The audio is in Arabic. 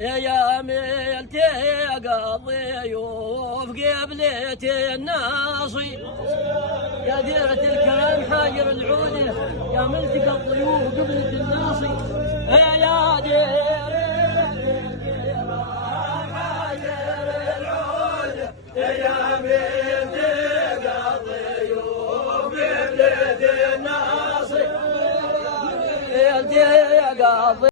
يا ميلتي يا الضيوف قبلتي الناصي يا ديرة الكلام حاجر العودة يا ملتقى الضيوف قبلة الناصي